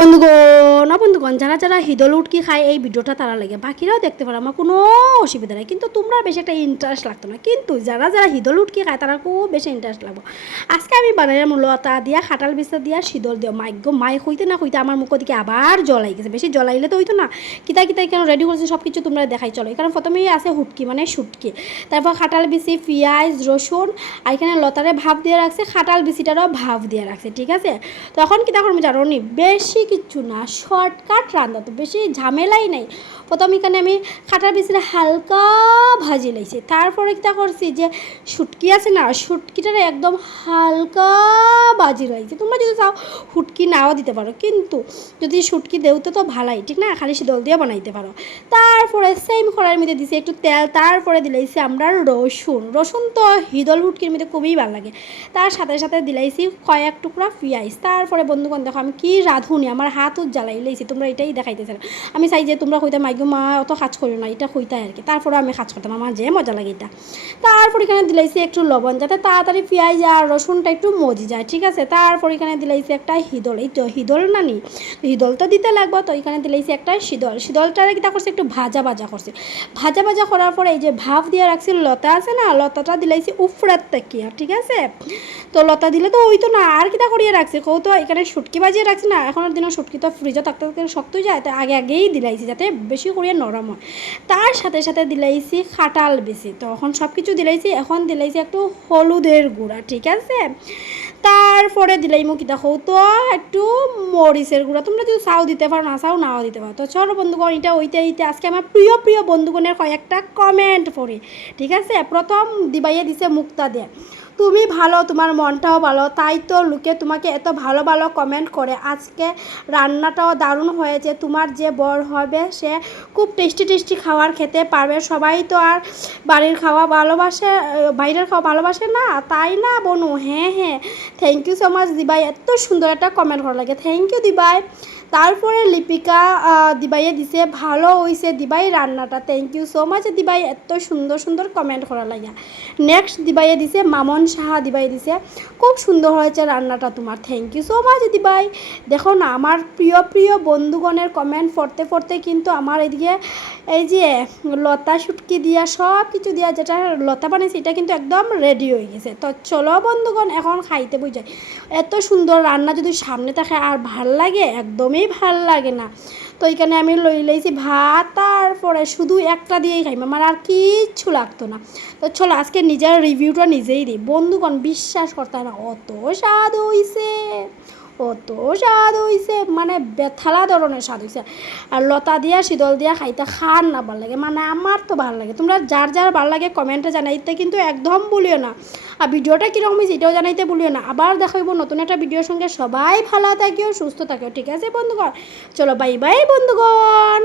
বন্ধুগণ না বন্ধুগণ, যারা যারা হিদল উটকি খায় এই ভিডিওটা তারা লাগে। বাকিরাও দেখতে পারে, আমার কোনো অসুবিধা নেই। কিন্তু তোমরা বেশি একটা ইন্টারেস্ট লাগতো না। কিন্তু যারা যারা হিদল উটকি খায়, তারা খুব বেশি ইন্টারেস্ট লাগবো। আজকে আমি বানাইলাম লতা দিয়া, খাটাল বিস্তা দিয়া, শীতল দিও। মাইগ্য মাই হইতে না হইতে আমার মুখ দিকে আবার জলাই গেছে। বেশি জলাইলে তো হইতো না। কিতা কিতা কেন রেডি করছে সব কিছু তোমরা দেখাই চলো। কারণ প্রথমেই আছে হুটকি মানে শুটকি। তারপর খাটাল বিচি পেঁয়াজ রসুন আর এখানে লতারে ভাব দিয়ে রাখছে খাটাল বিচিটারও ভাব দিয়ে রাখছে ঠিক আছে? তখন কিতা করব জানো নি বেশি কিচ্ছু না শর্টকাট রান্না, তো বেশি ঝামেলাই নাই। প্রথম এখানে আমি খাটার পিছনে হালকা ভাজি লাইছি। তারপরে কিতা করছি যে, শুটকি আছে না, শুটকিটারে একদম হালকা ভাজি লাইছি। তোমরা যদি চাও হুটকি নাও দিতে পারো, কিন্তু যদি শুটকি দেওতে তো ভালাই, ঠিক না? খালি শীতল দিয়ে বানাইতে পারো। তারপরে সেম কড়াইয়ের মধ্যে দিছি একটু তেল, তারপরে দিলাইছি আমরা রসুন। রসুন তো হিদল হুটকির মধ্যে খুবই ভালো লাগে। তার সাথে সাথে দিলাইছি কয়েক টুকরা পেঁয়াজ। তারপরে বন্ধুগণ, দেখো আমি কি রাঁধুনি, আমার হাত জ্বালাই লাইছি তোমরা এটাই দেখাইতেছে আমি চাই যে তোমরা কইতে, মাইগো মা, অত কাজ করি না, এটা কইতাই আর কি তারপরে আমি কাজ করতাম, আমার যে মজা লাগে এটা। তারপর এখানে দিলাইছি একটু লবণ, যাতে তাড়াতাড়ি পেঁয়াজ আর রসুনটা একটু মজি যায়, ঠিক আছে? তারপর এখানে দিলাইছি একটা হিদল, এই তো হিদল না নি? হিদল তো দিতে লাগবে, তো এখানে দিলাইছি একটা শীতল শীতলটারে কিতা করছে? একটু ভাজা ভাজা করছে। ভাজা ভাজা করার পরে এই যে ভাব দিয়ে রাখছি, লতা আছে না, লতাটা দিলাইছি উফরাত তাকিয়া, ঠিক আছে? তো লতা দিলে তো ওই তো না, আর কিতা করিয়ে রাখছি? কৌ তো এখানে শুটকি বাজিয়ে রাখছি না এখনের দিনে শুটকি তো ফ্রিজে থাকতে থাকতে শক্ত যায় তাই আগে আগেই দিলাইছি যাতে বেশি করিয়ে নরম হয়। তার সাথে সাথে দিলাইছি খাটাল বেশি, তো এখন সব কিছু দিলাইছি, এখন দিলাইছি একটু হলুদের গুঁড়া, ঠিক আছে? তারপরে দিলাই মুখ দেখো তো, একটু মরিচের গুঁড়া, তোমরা যদি চাও দিতে পারো, না চাও নাও দিতে পারো। তো চলো বন্ধুগণ এটা ওইতে এইতে আজকে আমার প্রিয় প্রিয় বন্ধুগণের কয়েকটা কমেন্ট পড়ি, ঠিক আছে? প্রথম দিবাইয়ে দিছে মুক্তা দিয়ে তুমি ভালো, তোমার মনটাও ভালো। তাই তো লোকে তোমাকে এত ভালো ভালো কমেন্ট করে। আজকে রান্নাটাও দারুণ হয়েছে। তোমার যে বর হবে, সে খুব টেস্টি টেস্টি খাবার খেতে পারবে। সবাই তো আর বাড়ির খাওয়া ভালোবাসে, বাইরের খাওয়া ভালোবাসে না। তাই না, বনু? হ্যাঁ হ্যাঁ। থ্যাংক ইউ সো মাচ দিবাই। এত সুন্দর একটা কমেন্ট করা লাগে। থ্যাংক ইউ দিবাই। তারপরে লিপিকা দিবাইয়ে দিছে, ভালো হইছে দিবাই রান্নাটা থ্যাংক ইউ সো মাচ দিবাই, এত সুন্দর সুন্দর কমেন্ট করা লাগে। নেক্সট দিবাইয়ে দিছে, মামন সাহা দিবাই দিছে, খুব সুন্দর হয়েছে রান্নাটা তোমার থ্যাংক ইউ সো মাচ দিবাই। দেখো না, আমার প্রিয় প্রিয় বন্ধুগণের কমেন্ট পড়তে পড়তে কিন্তু আমার এদিকে এই যে লতা শুটকি দিয়া সব কিছু দিয়া যেটা লতা বানিয়েছে, এটা কিন্তু একদম রেডি হয়ে গেছে। তো চলো বন্ধুগণ, এখন খাইতে বুঝাই। এত সুন্দর রান্না যদি সামনে থাকে আর ভালো লাগে, একদমই ভালো লাগে না। তো এখানে আমি লই লাইছি ভাত তারপরে শুধু একটা দিয়েই খাইম। আমার আর কিচ্ছু লাগতো না। তো চলো, আজকে নিজের রিভিউটা নিজেই দিই বন্ধুগণ, বিশ্বাস করতে না, অত স্বাদ হইছে অত স্বাদ হইছে মানে বেথালা ধরনের স্বাদ হয়েছে আর লতা দিয়া, শীতল দিয়া খাইতে খান না ভালো লাগে। মানে আমার তো ভালো লাগে। তোমরা যার যার ভালো লাগে কমেন্টে জানাইতে কিন্তু একদম বলিও না। আর ভিডিওটা কীরকম হয়েছে এটাও জানাইতে বলিও না। আবার দেখাইব নতুন একটা ভিডিওর সঙ্গে সবাই ভালো থাকিও, সুস্থ থাকিও। ঠিক আছে বন্ধুগণ? চলো বাই বাই বন্ধুগণ!